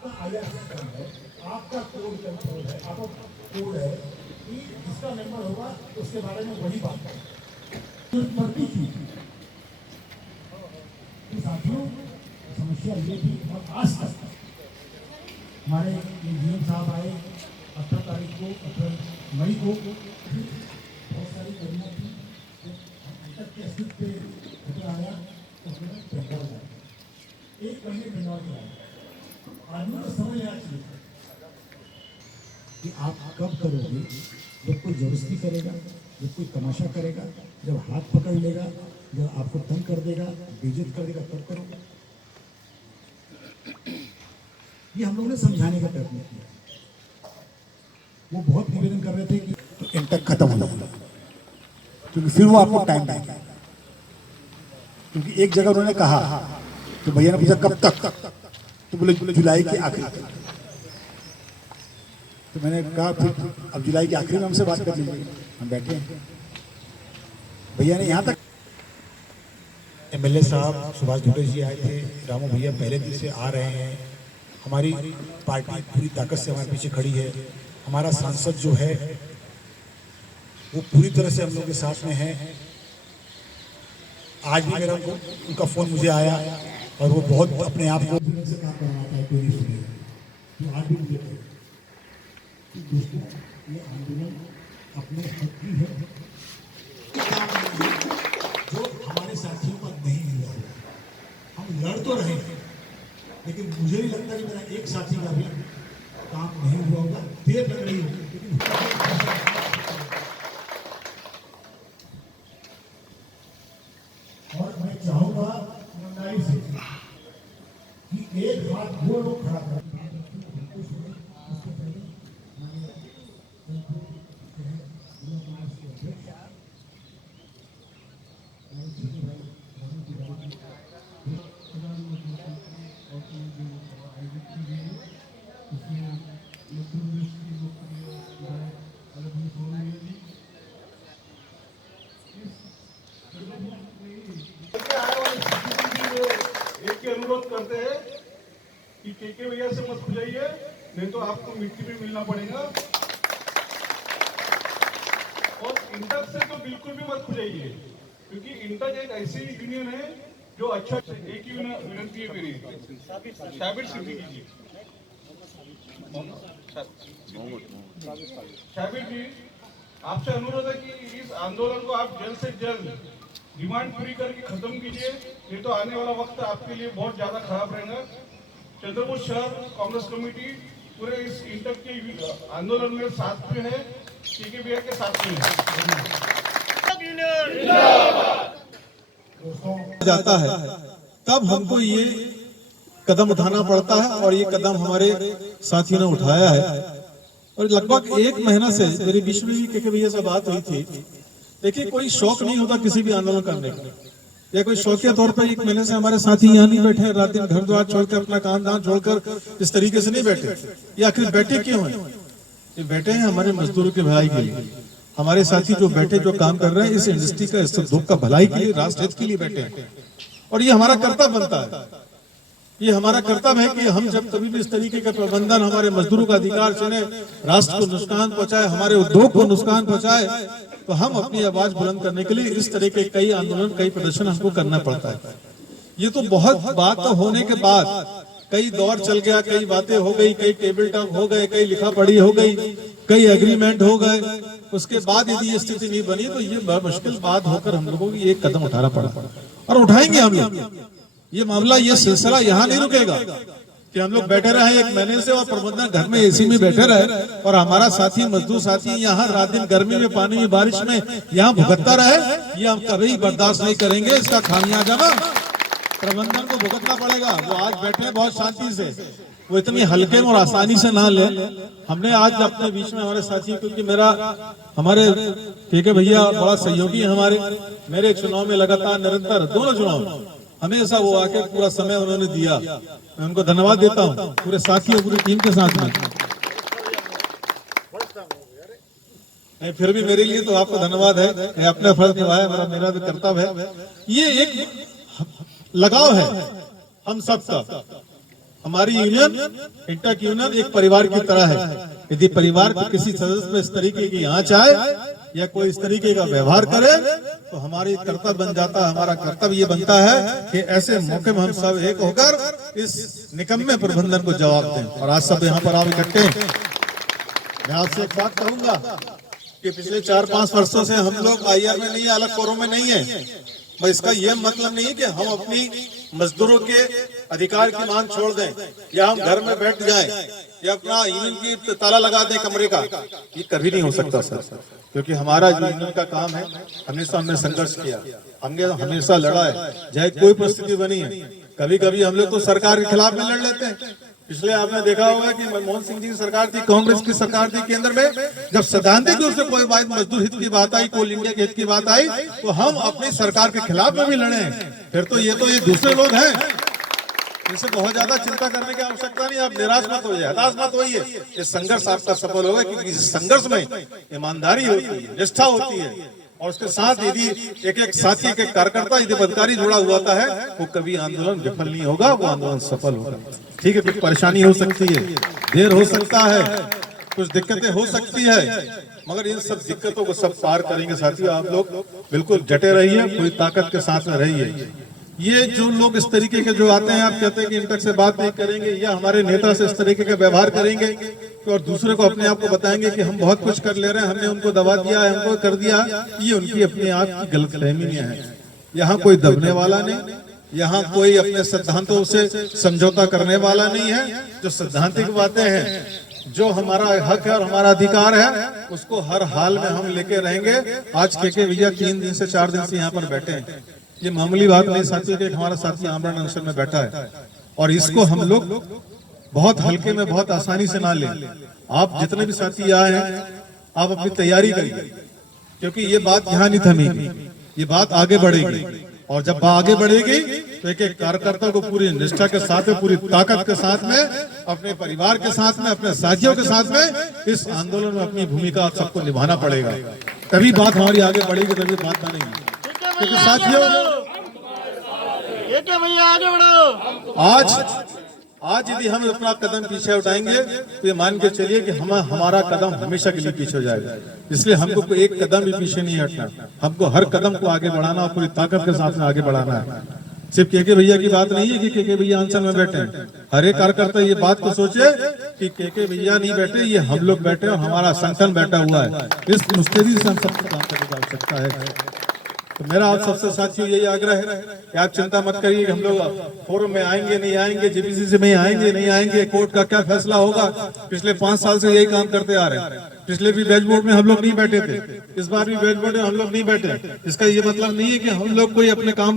आपका IR system है, आपका कोड कंट्रोल है, आपका कोड है कि जिसका मेंबर होगा उसके बारे में वही बात करें। पड़ती थी साथियों, समस्या ये थी और आज तक हमारे डीएम साहब आए 18 तारीख को, 18 मई को बहुत सारी गर्मियाँ थी, तक के अस्तित्व पे खतरा आया तो हमें बंगाल जाए, 1 महीने बंगाल जाए। आदमी को समझ आना चाहिए कि आप कब करोगे, जब कोई जबरदस्ती करेगा, जब कोई तमाशा करेगा, जब हाथ पकड़ लेगा, जब आपको तंग कर देगा, बेइज्जत कर देगा, तब करोगे। ये हम लोगों ने समझाने का प्रयत्न किया। वो बहुत निवेदन कर रहे थे कि तो इंटक खत्म हो जाएगा, क्योंकि फिर वो आपको टाइम देंगे। क्योंकि एक जगह उन्होंने कहा तो भैया ने पूछा कब तक, तो बोले जुलाई के आखिरी तक। तो मैंने कहा फिर अब जुलाई के आखिरी में हमसे बात कर लीजिए, हम बैठे हैं। भैया ने यहाँ तक एमएलए साहब सुभाष धुटे जी आए थे, रामू भैया पहले दिन से आ रहे हैं, हमारी पार्टी पूरी ताकत से हमारे पीछे खड़ी है, हमारा सांसद जो है वो पूरी तरह से हम लोग के साथ में है। आज भी मेरा उनका फोन मुझे आया और वो बहुत अपने आप को से काम करवाता है, कोई नहीं। तो आज भी मुझे कि दोस्तों ये आंदोलन अपने हक की है जो हमारे साथियों का नहीं हुआ। हम लड़ तो रहे हैं, लेकिन मुझे नहीं लगता कि मेरा एक साथी का भी काम नहीं हुआ होगा, देर लग रही होगी, लेकिन और मैं चाहूंगा ईमानदारी से कि एक हाथ वो लोग खड़ा कर अनुरोध करते हैं कि के भैया से मत खुजाइए, नहीं तो आपको मिट्टी में मिलना पड़ेगा। और इंटक से तो बिल्कुल भी मत खुजाइए, क्योंकि इंटक एक ऐसी यूनियन है जो अच्छा। एक ही विनती है मेरी, शाबिर सिद्दीकी जी, शाबिर जी आपसे अनुरोध है कि इस आंदोलन को आप जल्द से जल्द डिमांड पूरी करके खत्म कीजिए, नहीं तो आने वाला वक्त आपके लिए बहुत ज्यादा खराब रहेगा। चंद्रपुर शहर कांग्रेस कमेटी पूरे इस इंटक के आंदोलन में साथ में है, के भैया के साथ में जाता है, तब हमको ये कदम उठाना पड़ता है और ये कदम हमारे साथियों ने उठाया है। और लगभग 1 महीना से मेरे बीच में भी के भैया से बात हुई थी। देखिए, कोई शौक नहीं होता किसी भी आंदोलन करने का, या कोई शौकिया तौर पर 1 महीने से हमारे साथी यहाँ नहीं बैठे, रात दिन घर द्वार छोड़कर, अपना काम धाम छोड़कर इस तरीके से नहीं बैठे। ये आखिर बैठे क्यों हैं? ये बैठे हैं हमारे मजदूरों के भलाई के लिए। हमारे साथी जो बैठे, जो काम कर रहे हैं इस इंडस्ट्री का, इस उद्योग का भलाई के लिए, राष्ट्र हित के लिए बैठे हैं। और ये हमारा कर्तव्य बनता है, ये हमारा कर्तव्य है कि हम जब कभी भी इस तरीके का प्रबंधन, हमारे मजदूरों का अधिकार छीने, राष्ट्र को नुकसान पहुंचाए, हमारे उद्योग को नुकसान पहुंचाए, तो हम अपनी आवाज बुलंद करने के लिए इस तरह के कई आंदोलन, कई प्रदर्शन हमको करना पड़ता है। ये तो बहुत बात होने के बाद कई दौर चल गया, कई बातें हो गई, कई टेबल टॉक हो गए, कई लिखा पढ़ी हो गई, कई एग्रीमेंट हो गए। उसके बाद यदि ये स्थिति नहीं बनी तो ये बड़ा मुश्किल बात होकर हम लोगों को ये कदम उठाना पड़ा और उठाएंगे हम लोग। ये मामला, ये सिलसिला यहाँ नहीं रुकेगा कि हम लोग बैठे रहे 1 महीने से और प्रबंधन घर में एसी में बैठे रहे और हमारा साथी, मजदूर साथी यहाँ रात दिन गर्मी में, पानी में, बारिश में यहाँ भुगतता रहे। ये हम कभी बर्दाश्त नहीं करेंगे। इसका खामियाजा ना प्रबंधन को भुगतना पड़ेगा। वो आज बैठे बहुत शांति से, वो इतनी हल्के में और आसानी से ना ले। हमने आज अपने बीच में हमारे साथी, क्योंकि हमारे के भैया बड़ा सहयोगी है हमारे, मेरे चुनाव में लगातार निरंतर, दोनों चुनाव हमेशा वो आके पूरा समय उन्होंने दिया। मैं उनको धन्यवाद देता हूँ पूरे साथी और पूरी टीम के साथ में। नहीं, फिर भी मेरे लिए तो आपको धन्यवाद है, अपना फर्ज निभाया, मेरा भी कर्तव्य है। ये एक लगाव है हम सबका हमारी यूनियन इंटक यूनियन एक परिवार की तरह है। यदि परिवार के किसी सदस्य में इस तरीके की आंच आए या कोई इस तरीके का व्यवहार करे तो हमारी कर्तव्य बन जाता है, हमारा कर्तव्य ये बनता है कि ऐसे मौके में हम सब एक होकर इस निकम्मे प्रबंधन को जवाब दें। और आज सब यहाँ पर आप इकट्ठे हैं। मैं आपसे एक बात कहूंगा कि पिछले 4-5 वर्षों से हम लोग IR में नहीं है, अलग फोरम में नहीं है। मैं इसका यह मतलब नहीं कि हम अपनी मजदूरों के अधिकार की मांग छोड़ दें या हम घर में बैठ जाएं या अपना यूनियन की ताला लगा दें कमरे का। ये कभी नहीं हो सकता सर, क्योंकि हमारा यूनियन का काम है। हमेशा हमने संघर्ष किया, हमने हमेशा लड़ा है, चाहे कोई परिस्थिति बनी है। कभी कभी हम लोग तो सरकार के खिलाफ में लड़ लेते हैं। पिछले आपने देखा होगा कि मनमोहन सिंह जी की सरकार थी, कांग्रेस की सरकार थी केंद्र में, जब सैद्धांतिक रूप से कोई बात मजदूर हित की बात आई, कोल इंडिया के हित की बात आई, तो हम अपनी सरकार के खिलाफ में भी लड़े। फिर तो ये दूसरे लोग हैं, इनसे बहुत ज्यादा चिंता करने की आवश्यकता नहीं। आप निराश मत होइए, हताश मत होइए। ये संघर्ष आपका सफल होगा, क्योंकि इस संघर्ष में ईमानदारी होती है, निष्ठा होती है, और उसके साथ यदि एक साथी एक कार्यकर्ता यदि पदाधिकारी जुड़ा हुआ है, वो कभी आंदोलन विफल नहीं होगा, वो आंदोलन सफल होगा। ठीक है, कुछ परेशानी हो सकती है, देर हो सकता है, कुछ दिक्कतें हो सकती है, मगर इन सब दिक्कतों को सब पार करेंगे साथियों। आप लोग बिल्कुल डटे रहिए, पूरी ताकत के साथ में रहिए। ये जो लोग इस तरीके के जो आते हैं, आप कहते हैं कि इंटक से बात नहीं करेंगे या हमारे नेता से इस तरीके का व्यवहार करेंगे और दूसरे को अपने आप को बताएंगे कि हम बहुत कुछ कर ले रहे हैं, हमने उनको दबा दिया है, हमको कर दिया, ये उनकी अपने आप की गलतफहमियां हैं। यहाँ कोई दबने वाला नहीं, यहाँ कोई अपने सिद्धांतों से समझौता करने वाला नहीं है। जो सिद्धांतिक बातें हैं, जो हमारा हक है और हमारा अधिकार है, उसको हर हाल में हम लेके रहेंगे। आज के भैया 3 दिन से 4 दिन से यहाँ पर बैठे हैं। ये मामूली बात नहीं साथियों कि हमारा साथी आमरण अनशन में बैठा है, और इसको हम लोग बहुत हल्के में, बहुत आसानी से ना लें। आप जितने भी साथी आए हैं, आप अपनी तैयारी करिए, क्योंकि ये बात यहाँ नहीं थमेगी, ये बात आगे बढ़ेगी। और जब आगे बढ़ेगी तो एक एक कार्यकर्ता को पूरी निष्ठा के साथ में, पूरी ताकत के साथ में, अपने परिवार के साथ में, अपने साथियों के साथ में इस आंदोलन में अपनी भूमिका आप सबको निभाना पड़ेगा। तभी बात हमारी आगे बढ़ेगी, तभी बात बनेगी। क्योंकि साथियों, आगे बढ़ो। आज यदि हम अपना कदम पीछे उठाएंगे तो ये मान के चलिए कि हमारा कदम हमेशा के लिए पीछे हो जाएगा। इसलिए हमको कोई एक कदम भी पीछे नहीं हटना, हमको हर कदम को आगे बढ़ाना और पूरी ताकत के साथ में आगे बढ़ाना है। सिर्फ के भैया की बात नहीं है कि के भैया अनशन में बैठे हैं। हर एक कार्यकर्ता ये बात को सोचे कि के भैया नहीं बैठे, ये हम लोग बैठे और हमारा संगठन बैठा हुआ है। इस मुस्तैदी से हम सबको काम करने की आवश्यकता है। तो मेरा आप सबसे साथियों यही आग्रह है कि आप चिंता मत करिए कि हम लोग फोरम में आएंगे नहीं आएंगे, जेपीसीसी में आएंगे नहीं आएंगे, कोर्ट का क्या फैसला होगा। पिछले 5 साल से यही काम करते आ रहे हैं। पिछले भी बेंच बोर्ड में हम लोग नहीं बैठे थे, इस बार भी बेंच बोर्ड में हम लोग नहीं बैठे। इसका ये मतलब नहीं है कि हम लोग कोई अपने काम